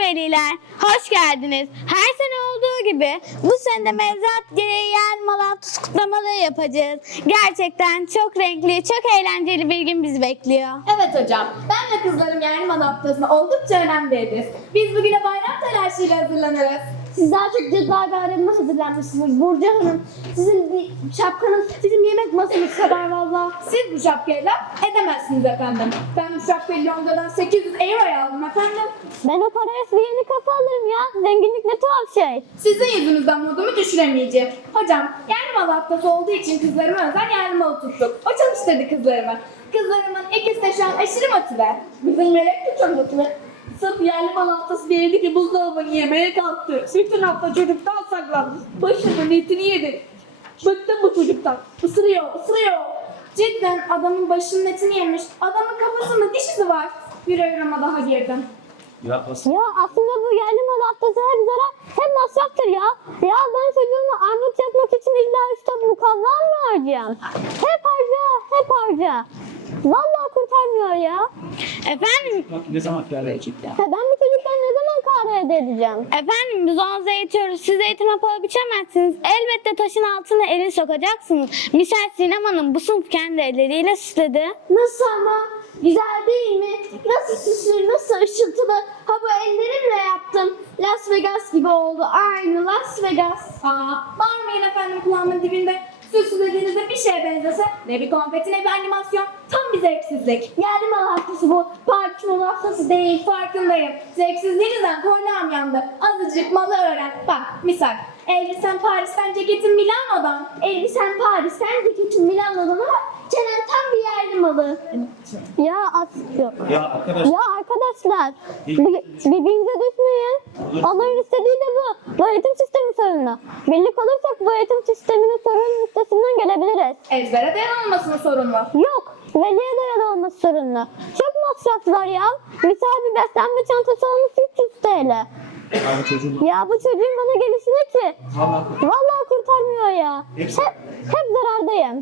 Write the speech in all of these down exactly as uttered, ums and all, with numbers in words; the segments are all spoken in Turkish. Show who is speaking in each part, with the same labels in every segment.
Speaker 1: veliler, hoş geldiniz. Her sene olduğu gibi bu sene de mevzuat gereği yer malatus kutlamaları yapacağız. Gerçekten çok renkli, çok eğlenceli bir gün bizi bekliyor.
Speaker 2: Evet hocam, ben ve kızlarım yarın mal haftasına oldukça önem veririz. Biz bugüne bayram telaşıyla hazırlanırız.
Speaker 3: Siz daha çok ceza bayramına hazırlanmışsınız Burcu Hanım. Sizin bir şapkanız bizim yemek masamız kadar valla.
Speaker 2: Siz bu şapkayla edemezsiniz efendim. Ben bu şapkayı Londra'dan sekiz yüz euroya aldım efendim.
Speaker 3: Ben o paraya yeni kafa alırım ya. Zenginlik ne tuhaf şey.
Speaker 2: Sizin yüzünüzden modumu düşüremeyeceğim. Hocam, yerli mal haftası olduğu için kızlarıma özel yerli malı tuttuk. O çalıştırdı kızlarımı. Kızlarımın ikisi de şu an aşırı motive.
Speaker 3: Bizim melek de çok motive. Sırf yerli mal haftası diyedik ki buzdolabını yemeye kalktı. Bütün hafta çocuktan saklandı. Başımın etini yedi. Bıktım bu çocuktan. Isırıyor, ısırıyor.
Speaker 2: Cidden adamın başının etini yemiş. Adamın kafasında diş izi var. Bir euroma daha girdim.
Speaker 4: Ya aslında
Speaker 3: Ya aslında bu yerli mal haftası hem zarar hem masraftır ya. Ya ben çocuğumu armut yapmak için illa üç top mukavva mı harcayacağım? Hep harca, hep harca. Vallahi kurtarmıyor ya.
Speaker 1: Efendim,
Speaker 4: ne zaman verecek ya?
Speaker 3: Ya ben bu çocuktan ne zaman kahve elde edeceğim?
Speaker 1: efendim biz onu eğitiyoruz. Siz eğitim yapalı biçemezsiniz. Elbette taşın altına eli sokacaksınız. Misal Sinem Hanım bu sınıf kendi elleriyle süsledi.
Speaker 3: Nasıl ama? Güzel değil mi? Nasıl süslü, nasıl ışıltılı. Ha bu ellerimle yaptım. Las Vegas gibi oldu. Aynı Las Vegas.
Speaker 2: Aa, bağırmayın efendim kulağımın dibinde. Süslü dediğinizde bir şeye benzese ne bir konfeti ne bir animasyon. Tam bir zevksizlik.
Speaker 3: Yerli mal haftası bu. Parti mal haftası değil.
Speaker 2: Farkındayım. Zevksizliğinizden kornağım yandı. Azıcık malı öğren. Bak misal. Elbisen Paris'ten, ceketin Milano'dan.
Speaker 3: Elbisen Paris'ten, ceketin Milano'dan ama çenen tam bir yerli malı. Ya at yok.
Speaker 4: Ya arkadaş
Speaker 3: Ya arkadaşlar, bir- birbirinize düşmeyin. Onların istediği de bu. Bu eğitim sistemi sorunu. Birlik olursak bu eğitim sisteminin sorunun üstesinden gelebiliriz.
Speaker 2: Ezbere dayanılmasının sorunu var.
Speaker 3: Yok, veliye dayalı olması sorunlu. Çok masraflar ya. Misal bir beslenme çantası olmuş üç yüz T L.
Speaker 4: yani çocuğun
Speaker 3: Ya bu çocuğun bana gelişine ki.
Speaker 4: valla
Speaker 3: Vallahi kurtarmıyor ya.
Speaker 4: Hepsi-
Speaker 3: Hep, hep zarardayım.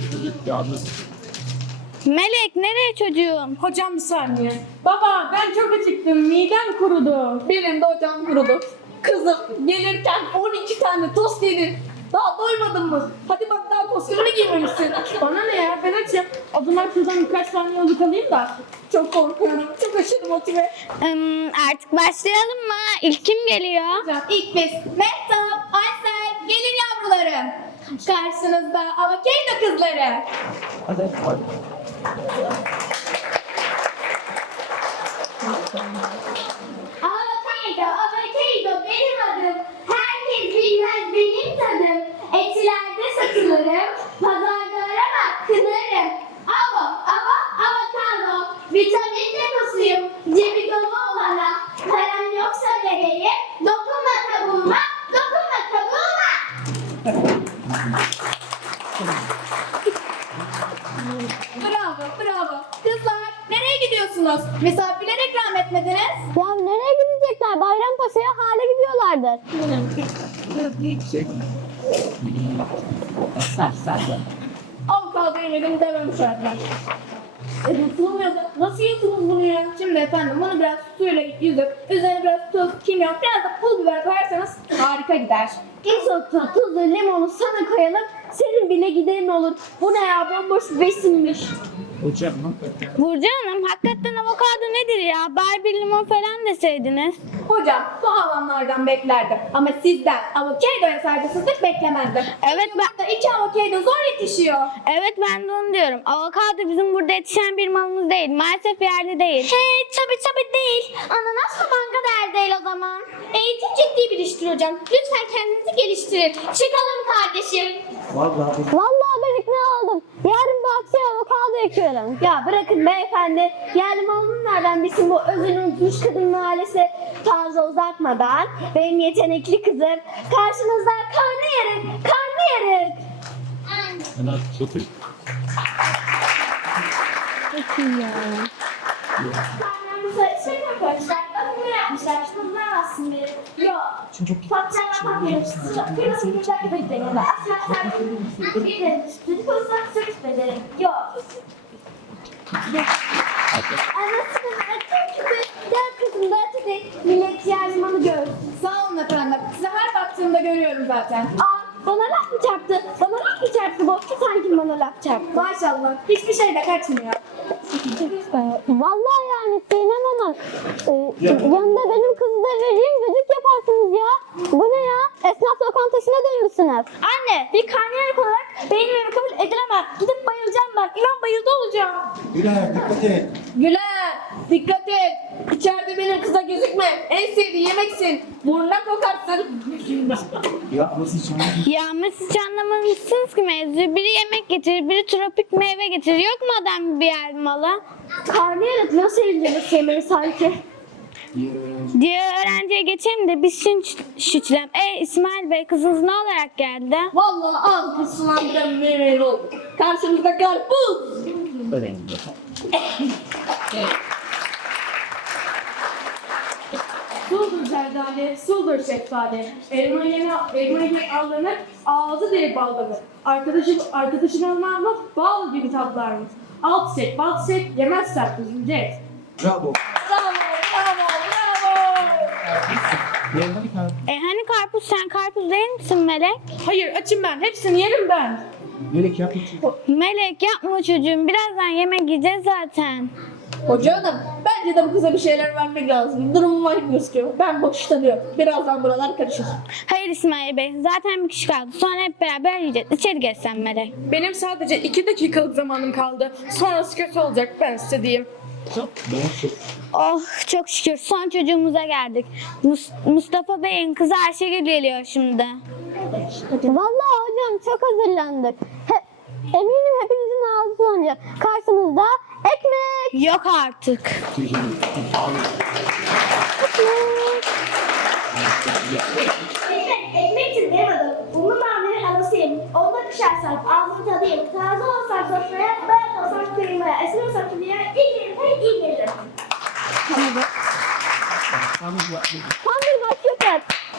Speaker 4: yalnız
Speaker 1: Melek, nereye çocuğum?
Speaker 2: Hocam bir saniye. Baba ben çok acıktım. Midem kurudu. Benim de hocam kurudu. Kızım gelirken on iki tane tost yedin. Daha doymadın mı? Hadi bak daha kostümünü giymemişsin. Bana ne ya ben açım. O zaman şuradan birkaç saniye yolculuk alayım da. Çok korkuyorum. Çok aşırı motive.
Speaker 1: Hmm, artık başlayalım mı? İlk kim geliyor?
Speaker 2: Hocam ilk biz Mehtap, Aysel, gelin yavrularım. Karşınızda avokado kızları.
Speaker 4: hadi hadi.
Speaker 3: Avokado, avokado benim adım. Herkes bilmez benim tadım. Etilerde satılırım. Pazarda arama kınarım. Avo, avo, avokado. Vitamin deposuyum. Cebi dolu olana. Param yoksa vereyim. Dokunma kabuğuma, dokunma kabuğuma.
Speaker 2: Bravo, bravo. Kızlar nereye gidiyorsunuz? Misafirlere ikram etmediniz.
Speaker 3: Ya nereye gidecekler? Bayrampaşa'ya hale gidiyorlardır.
Speaker 2: Avokado yemedim dememişlerdiler. E yutulmuyor da nasıl yutunuz bunu ya? Şimdi efendim bunu biraz suyla yüzüp üzerine biraz tuz, kimyon, biraz da pul biber koyarsanız harika gider.
Speaker 3: İzotu, tuzu, limonu sana koyalım. Senin bile giderin olur. Bu ne ya? Bomboş besinmiş.
Speaker 4: Hocam hakikaten.
Speaker 1: Burcu Hanım, hakikaten avokado nedir ya? Bari bir limon falan deseydiniz.
Speaker 2: Hocam bu alanlardan beklerdim ama sizden avokadoya saygısızlık beklemezdim.
Speaker 1: Evet ben
Speaker 2: Burada iki avokado zor yetişiyor.
Speaker 1: evet ben de onu diyorum. Avokado bizim burada yetişen bir malımız değil. Maalesef yerli değil.
Speaker 3: Hey tabi tabi değil. Ananas da banka değil o zaman. Eğitim ciddi bir iştir hocam. Lütfen kendinizi geliştirin. Çıkalım kardeşim.
Speaker 4: Vallahi
Speaker 3: Vallahi ben ikna oldum. Yarın bahçeye avokado ekiyorum. Ya bırakın beyefendi. Yerli malını nereden bilsin bu özünü unutmuş kadın mahallesi fazla uzatmadan. Benim yetenekli kızım. Karşınızda karnı yarık. Karnı yarık.
Speaker 4: ben artık çok
Speaker 3: Karnımıza şey koymuşlar. Bakın ne yapmışlar. Şunu bulamazsın beni. Yok.
Speaker 4: çok
Speaker 3: Patlıcan yapamıyorum. Sıcak kırmızı güzel bir bedenim var. Asla sen bir de çocuk olsak sürüş bedenim. Yok. Anasının açık gibi. Gel kızım da tabii millet yer
Speaker 2: görüyorum zaten.
Speaker 3: Aa, bana laf mı çarptı? Bana laf mı çarptı? Bokçu sanki bana laf çarptı.
Speaker 2: Maşallah. Hiçbir şey de kaçmıyor.
Speaker 3: Vallahi yani Sinem Hanım, e, yanında benim kızı da vereyim, düdük yaparsınız ya. Bu ne ya? Esnaf lokantasına dönmüşsünüz.
Speaker 1: Anne bir karnıyarık olarak benim evimi kabul edilemez. Gidip bayılacağım ben. İnan bayıldı olacağım.
Speaker 4: Güler dikkat et.
Speaker 2: Güler, dikkat et. İçeride benim kıza gözükme. En sevdiği yemeksin. Burnuna kokarsın.
Speaker 4: Ya nasıl için?
Speaker 1: Ya ama siz hiç anlamamışsınız ki mevzu. Biri yemek getirir, biri tropik meyve getirir. Yok mu adam bir yer malı?
Speaker 3: Karnıyarık nasıl yiyeceğiz yemeği sanki?
Speaker 1: Diğer öğrenciye geçeyim de biz şun şüçlem. E İsmail Bey kızınız ne olarak geldi?
Speaker 2: Vallahi ağzını sulandıran meyveli oldu. Karşımızda karpuz.
Speaker 4: Öyle.
Speaker 2: Suldur zerdali, suldur şeftali. Elma yeme, elma yemek alınır, ağzı diye ballanır. Arkadaşım, arkadaşım olmaz, bal gibi tatlarmış. Alt çek, bal çek, yemezsen üzülecek.
Speaker 4: Bravo.
Speaker 2: Bravo, bravo, bravo.
Speaker 4: Yerine bir tane.
Speaker 1: E hani karpuz sen karpuz değil misin Melek?
Speaker 2: Hayır, açım ben. Hepsini yerim ben.
Speaker 4: Melek yap için.
Speaker 1: Melek yapma çocuğum. Birazdan yemek yiyeceğiz zaten.
Speaker 2: Hoca hanım, bence de bu kıza bir şeyler vermek lazım. Durumu vahim gözüküyor. Ben boşlanıyorum. Birazdan buralar karışır.
Speaker 1: Hayır İsmail Bey. Zaten bir kişi kaldı. Sonra hep beraber yiyeceğiz. İçeri geç sen Melek.
Speaker 2: Benim sadece iki dakikalık zamanım kaldı. Sonrası kötü olacak, ben size diyeyim.
Speaker 4: Ben çok.
Speaker 1: Oh çok şükür son çocuğumuza geldik. Mus- Mustafa Bey'in kızı Ayşegül geliyor şimdi.
Speaker 3: Vallahi hocam çok hazırlandık. He, eminim hepinizin ağzı sulanacak. Karşınızda ekmek.
Speaker 1: Yok artık.
Speaker 3: Ekmek için benim adım. Bunun mamiri halasıyım. Onda pişersen ağzını tadayım. Taze olsan sofraya, bayat olsan kıymaya, esmer olsan kimiye, iyi gelir, hey iyi gelir. Tam bir başlık.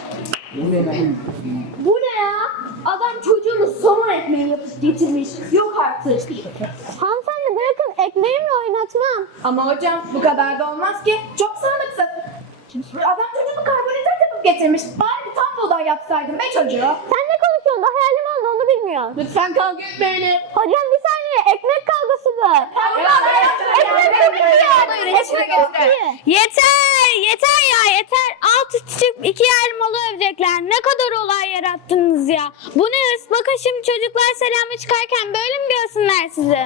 Speaker 3: Bu ne ya? Adam çocuğunu somon ekmeği yapıp getirmiş. Yok artık. Hanımefendi bırakın ekmeğimle oynatmam.
Speaker 2: Ama hocam bu kadar da olmaz ki. Çok sağlıksız. Adam çocuğunu karbonhidrat yapıp getirmiş. Bari bir tam buğday yapsaydın be çocuğu.
Speaker 3: Sen ne konuşuyorsun? Daha hayalim oldu onu bilmiyorum.
Speaker 2: Lütfen kavga etmeyelim.
Speaker 3: Hocam bir saniye ekmek kavgası bu. Ekmek çok iyi. Ekmek çok iyi.
Speaker 1: Yeter yeter ya yeter. Alt çıkıp iki yer malı övecekler. Ne kadar olay yarattınız ya. Bu ne hırs? Bakın şimdi çocuklar selamı çıkarken böyle mi görsünler sizi?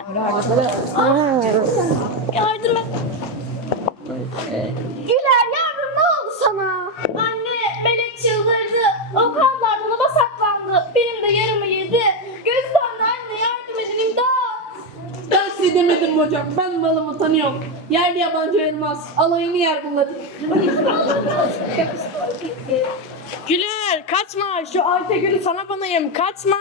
Speaker 1: Yardım et.
Speaker 3: Güler yavrum ne oldu sana?
Speaker 1: Anne Melek çıldırdı. O kanlar bana basaklandı. Benim de yarımı yedi. Gözden anne yardım edin imdat.
Speaker 2: Ben size demedim hocam. Ben malımı tanıyorum. Yerli yabancı elmaz. Alayını yer bunları. Güler kaçma. Şu Aytegül'ü sana banayım. Kaçma.